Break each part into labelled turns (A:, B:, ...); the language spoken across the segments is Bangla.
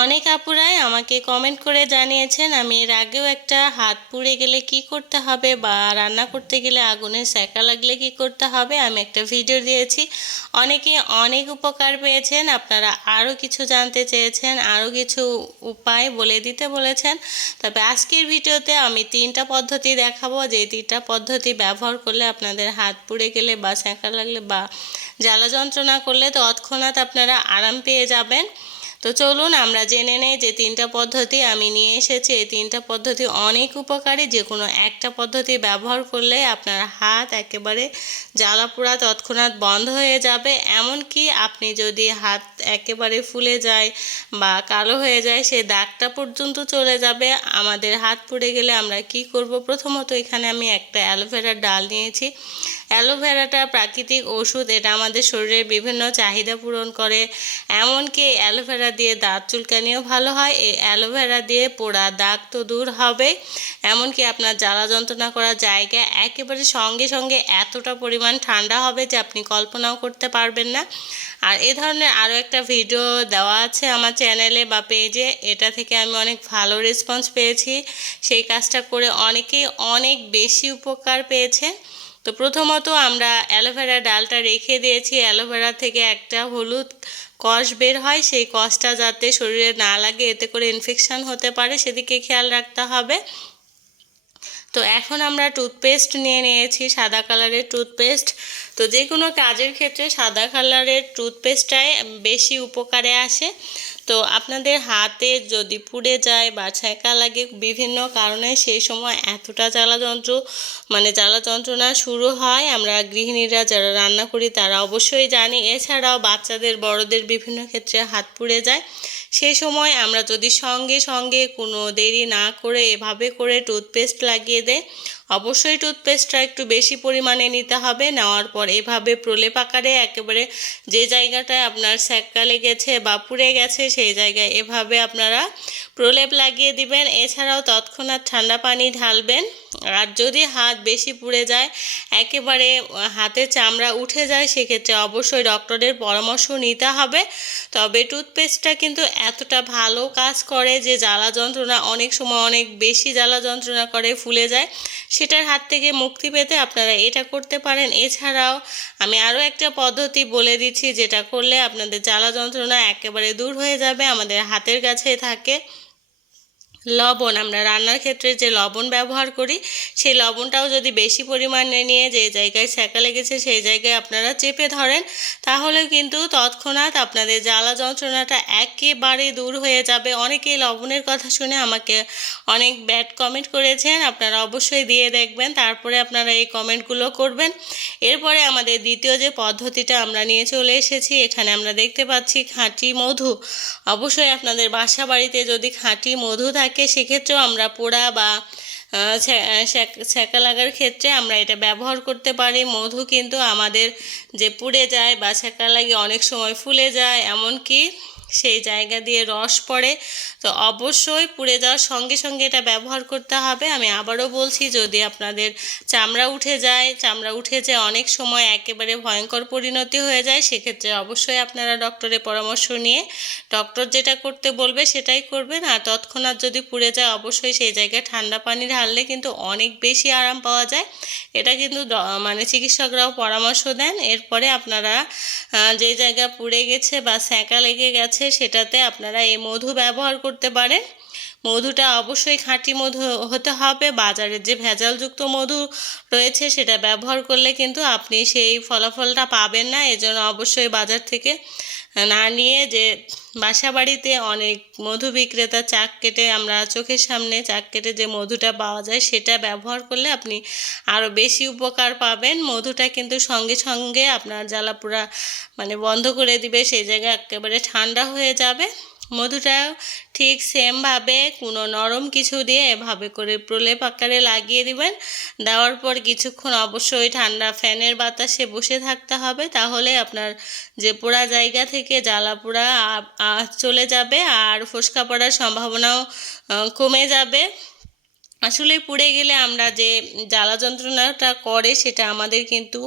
A: অনেক আপুরাই আমাকে কমেন্ট করে জানিয়েছেন, আমি এর আগেও একটা হাত পুড়ে গেলে কি করতে হবে বা রান্না করতে গেলে আগুনে সেকা লাগলে কি করতে হবে? আমি একটা ভিডিও দিয়েছি। অনেকে অনেক উপকার পেয়েছেন, আপনারা আরও কিছু জানতে চেয়েছেন আরও কিছু উপায় বলে দিতে বলেছেন। তবে আজকের ভিডিওতে আমি তিনটা পদ্ধতি দেখাবো। যে তিনটা পদ্ধতি ব্যবহার করলে আপনাদের হাত পুড়ে গেলে বা সেকা লাগলে বা জ্বালা যন্ত্রণা করলে তৎক্ষণাৎ আপনারা আরাম পেয়ে যাবেন। তো চলুন আমরা জেনে নেই যে তিনটা পদ্ধতি আমি নিয়ে এসেছি। এই তিনটা পদ্ধতি অনেক উপকারী। যে কোনো একটা পদ্ধতি ব্যবহার করলে আপনার হাত একেবারে জ্বালা পোড়া তৎক্ষণাৎ বন্ধ হয়ে যাবে। এমনকি আপনি যদি হাত একেবারে ফুলে যায় বা কালো হয়ে যায়, সে দাগটা পর্যন্ত চলে যাবে। আমাদের হাত পুড়ে গেলে আমরা কি করব? প্রথমত এখানে আমি একটা অ্যালোভেরার ডাল নিয়েছি। অ্যালোভেরাটা প্রাকৃতিক ওষুধ। এটা আমাদের শরীরের বিভিন্ন চাহিদা পূরণ করে। এমনকি অ্যালোভেরা দিয়ে দাঁত চুলকানিও ভালো হয়, এই অ্যালোভেরা দিয়ে পোড়া দাগ তো দূর হবে। এমনকি আপনার জ্বালা যন্ত্রণা করা জায়গা একেবারে সঙ্গে সঙ্গে এতটা পরিমাণ ঠান্ডা হবে যে আপনি কল্পনাও করতে পারবেন না। আর এ ধরনের আরও একটা ভিডিও দেওয়া আছে আমার চ্যানেলে বা পেজে, এটা থেকে আমি অনেক ভালো রেসপন্স পেয়েছি। সেই কাজটা করে অনেকেই অনেক বেশি উপকার পেয়েছে। তো প্রথমত আমরা অ্যালোভেরা ডালটা রেখে দিয়েছি। অ্যালোভেরা থেকে একটা হলুদ কষ বের হয়, সেই কষটা যাতে শরীরে না লাগে, এতে করে ইনফেকশান হতে পারে, সেদিকে খেয়াল রাখতে হবে। তো এখন আমরা টুথপেস্ট নিয়ে নিয়েছি, সাদা কালারের টুথপেস্ট তো যে কোনো কাজের ক্ষেত্রে সাদা কালারের টুথপেস্টটাই বেশি উপকারে আসে। তো আপনাদের হাতে যদি পুড়ে যায় বা ছ্যাঁকা লাগে বিভিন্ন কারণে সেই সময় এতটা জ্বালা যন্ত্র মানে জ্বালা যন্ত্রণা শুরু হয়। আমরা গৃহিণীরা যারা রান্না করি তারা অবশ্যই জানি। এছাড়াও বাচ্চাদের, বড়দের বিভিন্ন ক্ষেত্রে হাত পুড়ে যায়। সেই সময় আমরা যদি সঙ্গে সঙ্গে কোনো দেরি না করে এভাবে করে টুথপেস্ট লাগিয়ে দেয় অবশ্যই টুথপেস্টটা একটু বেশি পরিমাণে নিতে হবে। নেওয়ার পর এভাবে প্রলেপ আকারে একেবারে যে জায়গাটায় আপনার স্যাক্কা লেগেছে বা পুড়ে গেছে, সেই জায়গায় এভাবে আপনারা প্রলেপ লাগিয়ে দিবেন। এছাড়াও তৎক্ষণাৎ ঠান্ডা পানি ঢালবেন। আর যদি হাত বেশি পুড়ে যায়, একেবারে হাতে চামড়া উঠে যায়, সেক্ষেত্রে অবশ্যই ডক্টরের পরামর্শ নিতে হবে। তবে টুথপেস্টটা কিন্তু এতটা ভালো কাজ করে যে জ্বালা যন্ত্রণা অনেক সময় অনেক বেশি জ্বালা যন্ত্রণা করে ফুলে যায়। সেটার হাত থেকে মুক্তি পেতে আপনারা এটা করতে পারেন। এছাড়াও আমি আরও একটা পদ্ধতি বলে দিচ্ছি, যেটা করলে আপনাদের জ্বালা যন্ত্রণা একেবারে দূর হয়ে যাবে, আমাদের হাতের কাছে থাকে। লবণ, আমরা রান্নার ক্ষেত্রে যে লবণ ব্যবহার করি, সেই লবণটাও যদি বেশি পরিমাণে নিয়ে যে জায়গায় সেকা লেগেছে, সেই জায়গায় আপনারা চেপে ধরেন, তাহলে কিন্তু তৎক্ষণাৎ আপনাদের জ্বালা যন্ত্রণাটা একেবারে দূর হয়ে যাবে। অনেকেই লবণের কথা শুনে আমাকে অনেক ব্যাড কমেন্ট করেছেন, আপনারা অবশ্যই দিয়ে দেখবেন, তারপরে আপনারা এই কমেন্টগুলো করবেন। এরপরে আমাদের দ্বিতীয় যে পদ্ধতিটা আমরা নিয়ে চলে এসেছি, এখানে আমরা দেখতে পাচ্ছি খাঁটি মধু। অবশ্যই আপনাদের বাসা বাড়িতে যদি খাঁটি মধু থাকে থাকে, সেক্ষেত্রেও আমরা পোড়া বা ছ্যাঁকা লাগার ক্ষেত্রে আমরা এটা ব্যবহার করতে পারি। মধু কিন্তু আমাদের যে পুড়ে যায় বা ছ্যাঁকা লাগে অনেক সময় ফুলে যায়, এমনকি সেই জায়গা দিয়ে রস পড়ে। তো অবশ্যই পুড়ে যাওয়ার সঙ্গে সঙ্গে এটা ব্যবহার করতে হবে। আমি আবারও বলছি, যদি আপনাদের চামড়া উঠে যায়, চামড়া উঠে যায় অনেক সময় একেবারে ভয়ঙ্কর পরিণতি হয়ে যায়, সেক্ষেত্রে অবশ্যই আপনারা ডক্টরের পরামর্শ নিয়ে ডক্টর যেটা করতে বলবে সেটাই করবেন। আর তৎক্ষণাৎ যদি পুড়ে যায়, অবশ্যই সেই জায়গায় ঠান্ডা পানি ঢাললে কিন্তু অনেক বেশি আরাম পাওয়া যায়। এটা কিন্তু মানে চিকিৎসকরাও পরামর্শ দেন। এরপরে আপনারা যে জায়গা পুড়ে গেছে বা স্যাঁকা লেগে গেছে সেটাতে আপনারা এই মধু ব্যবহার করতে পারেন। মধুটা অবশ্যই খাঁটি মধু হতে হবে। বাজারের যে ভেজালযুক্ত মধু রয়েছে, সেটা ব্যবহার করলে কিন্তু আপনি সেই ফলাফলটা পাবেন না। এজন্য অবশ্যই বাজার থেকে না নিয়ে যে বাসা বাড়িতে অনেক মধু বিক্রেতা চাক কেটে আমরা চোখের সামনে চাক কেটে যে মধুটা পাওয়া যায়, সেটা ব্যবহার করলে আপনি আরও বেশি উপকার পাবেন। মধুটা কিন্তু সঙ্গে সঙ্গে আপনার জ্বালাপুরা মানে বন্ধ করে দিবে, সেই জায়গায় একেবারে ঠান্ডা হয়ে যাবে। মধুটাও ঠিক সেমভাবে কোনো নরম কিছু দিয়ে এভাবে করে প্রলেপ আকারে লাগিয়ে দিবেন। দেওয়ার পর কিছুক্ষণ অবশ্যই ঠান্ডা ফ্যানের বাতাসে বসে থাকতে হবে। তাহলে আপনার যে পোড়া জায়গা থেকে জ্বালা পোড়া চলে যাবে আর ফোসকা পড়ার সম্ভাবনাও কমে যাবে। আসলে পুড়ে গেলে আমরা যে জ্বালা যন্ত্রণাটা করে সেটা আমাদের কিন্তু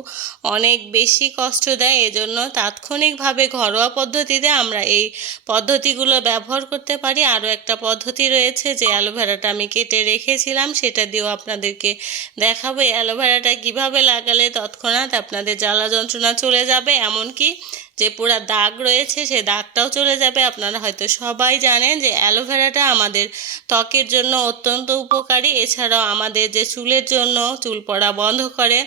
A: অনেক বেশি কষ্ট দেয়। এজন্য তাৎক্ষণিকভাবে ঘরোয়া পদ্ধতিতে আমরা এই পদ্ধতিগুলো ব্যবহার করতে পারি। আরও একটা পদ্ধতি রয়েছে যে অ্যালোভেরাটা আমি কেটে রেখেছিলাম, সেটা দিয়েও আপনাদেরকে দেখাবো। অ্যালোভেরাটা কীভাবে লাগালে তৎক্ষণাৎ আপনাদের জ্বালা যন্ত্রণা চলে যাবে, এমনকি যে পুরা দাগ রয়েছে, সে দাগটাও চলে যাবে। আপনারা হয়তো সবাই জানেন যে অ্যালোভেরাটা আমাদের ত্বকের জন্য অত্যন্ত উপকারী। এছাড়াও আমাদের যে চুলের জন্য চুল পড়া বন্ধ করে,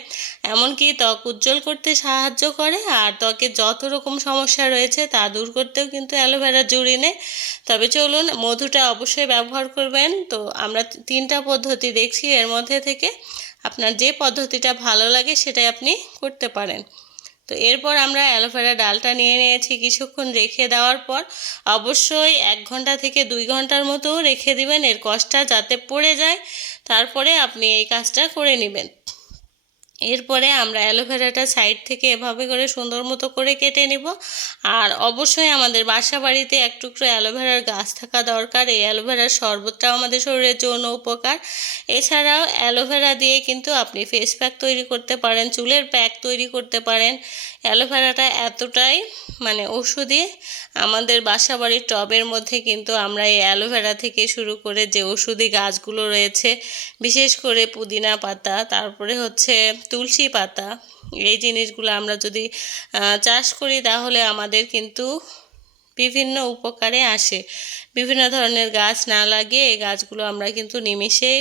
A: এমনকি ত্বক উজ্জ্বল করতে সাহায্য করে। আর ত্বকের যত রকম সমস্যা রয়েছে, তা দূর করতেও কিন্তু অ্যালোভেরা জুড়ি নেই। তবে চলুন, মধুটা অবশ্যই ব্যবহার করবেন। তো আমরা তিনটা পদ্ধতি দেখছি। এর মধ্যে থেকে আপনার যে পদ্ধতিটা ভালো লাগে, সেটাই আপনি করতে পারেন। তো এরপর আমরা অ্যালোভেরা ডালটা নিয়ে নিয়েছি। কিছুক্ষণ রেখে দেওয়ার পর অবশ্যই এক ঘণ্টা থেকে দুই ঘণ্টার মতো রেখে দিবেন। এর কষ্টটা যাতে পড়ে যায়, তারপরে আপনি এই কাজটা করে নেবেন। এরপরে আমরা অ্যালোভেরাটা সাইড থেকে এভাবে করে সুন্দর মতো করে কেটে নিব। আর অবশ্যই আমাদের বাসা বাড়িতে এক টুকরো অ্যালোভেরার গাছ থাকা দরকার। এই অ্যালোভেরার শরবতটাও আমাদের শরীরের জন্য উপকার। এছাড়াও অ্যালোভেরা দিয়ে কিন্তু আপনি ফেস প্যাক তৈরি করতে পারেন, চুলের প্যাক তৈরি করতে পারেন। অ্যালোভেরাটা এতটাই মানে ওষুধি আমাদের বাসা বাড়ির টবের মধ্যে কিন্তু আমরা এই অ্যালোভেরা থেকে শুরু করে যে ওষুধি গাছগুলো রয়েছে, বিশেষ করে পুদিনা পাতা, তারপরে হচ্ছে তুলসী পাতা, এই জিনিসগুলো আমরা যদি চাষ করি তাহলে আমাদের কিন্তু বিভিন্ন উপকারে আসে। বিভিন্ন ধরনের গাছ না লাগিয়ে এই গাছগুলো আমরা কিন্তু নিমিষেই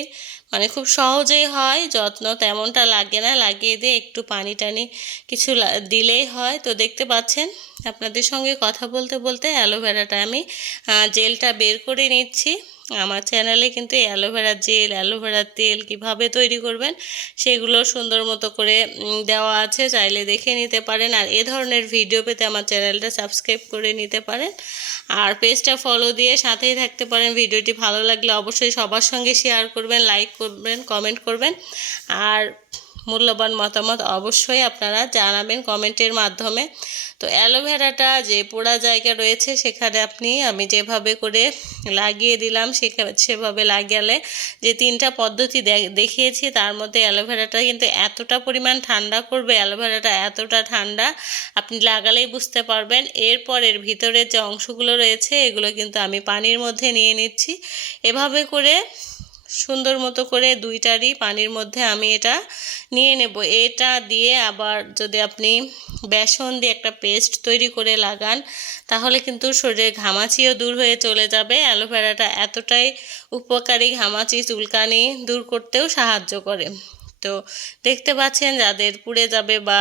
A: মানে খুব সহজেই হয়, যত্ন তেমনটা লাগে না, লাগিয়ে দিয়ে একটু পানি টানি কিছু দিলেই হয়। তো দেখতে পাচ্ছেন, আপনাদের সঙ্গে কথা বলতে বলতে অ্যালোভেরাটা আমি জেলটা বের করে নিচ্ছি। আমার চ্যানেলে কিন্তু অ্যালোভেরা জেল অ্যালোভেরা তেল কীভাবে তৈরি করবেন সেগুলো সুন্দর মতো করে দেওয়া আছে। চাইলে দেখে নিতে পারেন। আর এ ধরনের ভিডিও পেতে আমার চ্যানেলটা সাবস্ক্রাইব করে নিতে পারেন। আর পেজটা ফলো দিয়ে সাথেই থাকতে পারেন। ভিডিওটি ভালো লাগলে অবশ্যই সবার সঙ্গে শেয়ার করবেন লাইক করবেন কমেন্ট করবেন। আর মূল্যবান মতামত অবশ্যই আপনারা জানাবেন কমেন্টের মাধ্যমে। তো অ্যালোভেরাটা যে পোড়া জায়গা রয়েছে, সেখানে আপনি, আমি যেভাবে করে লাগিয়ে দিলাম সেভাবে লাগালে যে তিনটা পদ্ধতি দেখিয়েছি, তার মধ্যে অ্যালোভেরাটা কিন্তু এতটা পরিমাণ ঠান্ডা করবে, অ্যালোভেরাটা এতটা ঠান্ডা, আপনি লাগালেই বুঝতে পারবেন। এরপর এর ভিতরের যে অংশগুলো রয়েছে, এগুলো কিন্তু আমি পানির মধ্যে নিয়ে নিচ্ছি। এভাবে করে সুন্দর মতো করে দুইটারই পানির মধ্যে আমি এটা নিয়ে নেব। এটা দিয়ে আবার যদি আপনি বেসন দিয়ে একটা পেস্ট তৈরি করে লাগান, তাহলে কিন্তু শরীরে ঘামাচিও দূর হয়ে চলে যাবে। অ্যালোভেরাটা এতটাই উপকারী ঘামাচি চুলকানি দূর করতেও সাহায্য করে। তো দেখতে পাচ্ছেন যাদের পুড়ে যাবে বা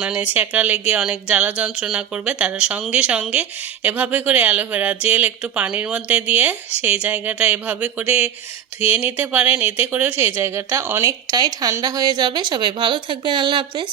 A: মানে ছেঁকা লেগে অনেক জ্বালা যন্ত্রণা করবে, তারা সঙ্গে সঙ্গে এভাবে করে অ্যালোভেরা জেল একটু পানির মধ্যে দিয়ে সেই জায়গাটা এভাবে করে ধুয়ে নিতে পারেন। এতে করেও সেই জায়গাটা অনেকটাই ঠান্ডা হয়ে যাবে। সবাই ভালো থাকবেন। আল্লাহ হাফেজ।